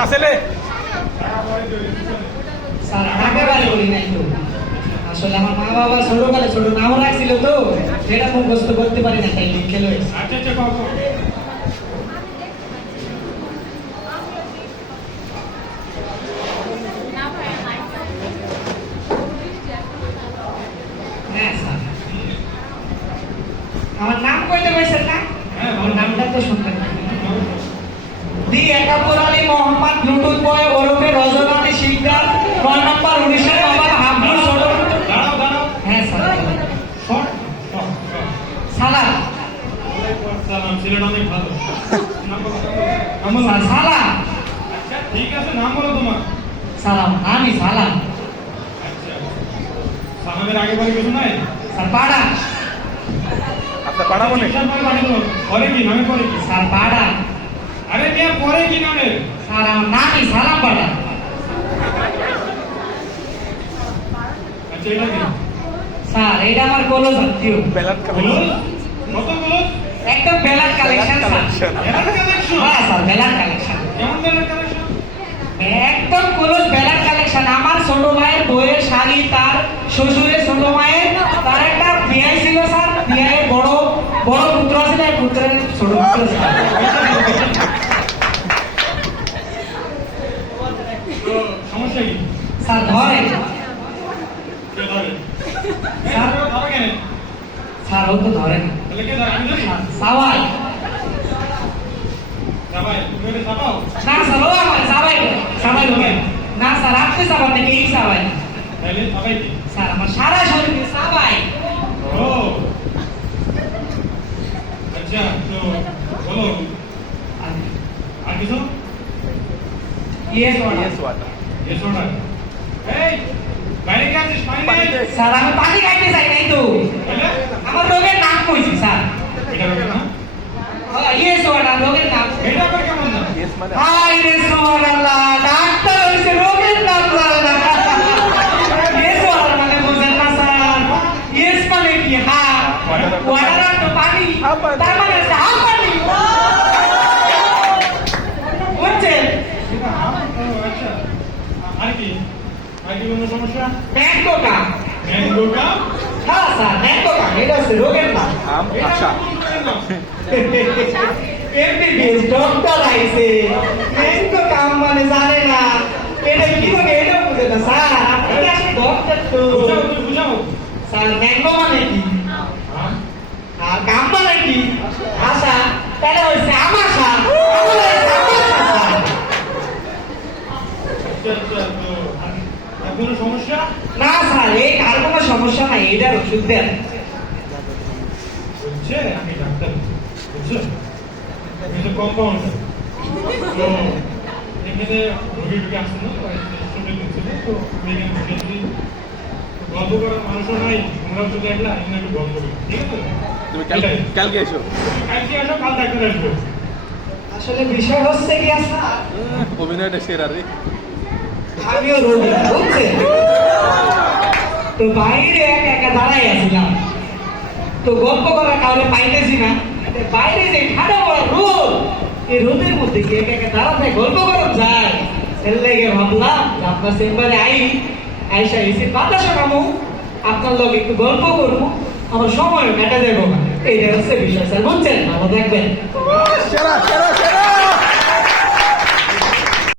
কাছেলে sir একেবারে বলি নাই তো। আসলে আমার মা বাবা ছোটকালে ছোট নাম রাখছিল তো, সেটা মুখস্থ করতে পারি না, তাই লিখে লয়েছি। আচ্ছা আচ্ছা কখন হ্যাঁ স্যার, আমার নাম কইতে কইছেন না? হ্যাঁ, আমার নামটা তো শুনবেন। দি একাত্তর আলী মোহাম্মদ ব্লুটুথ বয় ওরফে রজনালী শিকদার, ফোন নাম্বার 19 নবাব হাবলুর ছোট। দাঁড়াও দাঁড়াও হ্যাঁ স্যার, শর্ট সালাম সালাম ছেলেটা অনেক ভালো নাম বলো স্যার, সালাম আচ্ছা ঠিক আছে নাম বলো তোমার সালাম, আমি সালাম আচ্ছা সালামের আগে পরে কিছু নাই স্যার। পাড়া আপনার পাড়া বলে পরে কি নামে পরে কি স্যার, পাড়া আরে মিয়া পরে কি নামে স্যার, আমার নামই সালাম পাড়া। আচ্ছা এটা কি স্যার এটা আমার কলেজ আত্মীয়, বলো কত বলো একদম বেলার কালেকশন স্যার। এর কালেকশন হ্যাঁ স্যার, বেলার কালেকশন, কেমন ধরনের কালেকশন একদম কলেজ বেলার কালেকশন। আমার ছোট ভাইয়ের বইয়ের শাড়ি, তার শ্বশুরের ছোট মায়ের, তার একটা বিয়ে ছিল স্যার, বিয়ের বড় বড় পুত্র ছিল, এই পুত্রের ছোট পুত্র স্যার। তো সমস্যা কি স্যার ধরে কে ধরে স্যার, ধরে কেন স্যার ও তো ধরে না। তাহলে কে ধরে আমি ধরি সাওয়াই ভাই তুমি এটা চাপাও না স্যার, ও আমার সাবাই সাবাই হবে না স্যার, আপনি সাবান থেকে এই সাবাই না তাহলে সবাই কি স্যার, আমার সারা শরীরে সাবাই। ও আচ্ছা তো বলো আর কিছু ইয়েস ওয়াটার এসো না এই বাইরে কে আছিস পানি নেই স্যার, আমি পানি খাইতে চাই নাই তো, বলে আমার রোগের নাম কইছি স্যার। এটা রকম না ইয়েস ওয়াটার রোগের নাম। এটা আবার কেমন না হাই রে সুবহানাল্লাহ, ডাক্তার হইছে রোগের নাম জানে না। ইয়েস ওয়াটার মানে বুঝেন না স্যার? ইয়েস মানে কি? হ্যাঁ, ওয়াটার আর তো পানি, তার মানে হচ্ছে হাফ পানি। বুঝছেন? এটা আচ্ছা আর কি কোনো সমস্যা ম্যাঙ্গো কাম। ম্যাঙ্গো কাপ হ্যাঁ স্যার, ম্যাঙ্গো কাম, এটা হচ্ছে রোগের নাম। আচ্ছা এমবিবিএস ডক্টর আইছে, ম্যাঙ্গো কাম মানে জানে না, এটা কি রোগ এটা বুঝে না স্যার। আপনি আসলে ডক্টর তো। বুঝাও তুমি বুঝাও স্যার ম্যাঙ্গো মানে কি হ্যাঁ আর কাম মানে কি? আশা, তাহলে হচ্ছে আমাশা। আমার হচ্ছে আমাশা স্যার। আচ্ছা আচ্ছা তো আর কোনো সমস্যা না স্যার, এই আর কোনো সমস্যা নাই, এটার ওষুধ দেন। বলছে আমি ডাক্তার বুঝছো আমি তো কম্পাউন্ডার তো এখানে রোগী ঢুকে আসছে না স্টুডেন্ট ছিল তো আমি এখানে বসেছি গল্প করার মানুষও নাই তোমরাও চলে আসলা এখানে একটু গল্প করি ঠিক আছে তুমি এটাই। কালকে এসো কালকে আসো কাল ডাক্তার আসবো আসলে বিষয় হচ্ছে কি স্যার, অভিনয়টা সেরা রে আমিও রোগী বুঝছেন তো, বাইরে একা একা দাঁড়াই আছিলাম তো, গল্প করার কাউরে পাইতেছি না। তো বাইরে যে ঠান্ডা পড়া রোদ, এই রোদের মধ্যে কি একা একা দাঁড়াতে গল্প করা যায়? এর লেগে ভাবলাম যে আপনার চেম্বারে আইসা এসে বাতাসও নামো, আপনার লগে একটু গল্প করবো, আমার সময় কাটা যাবো না। এইটা হচ্ছে বিষয় স্যার, বুঝছেন? ভালো থাকবেন। সেরা সেরা সেরা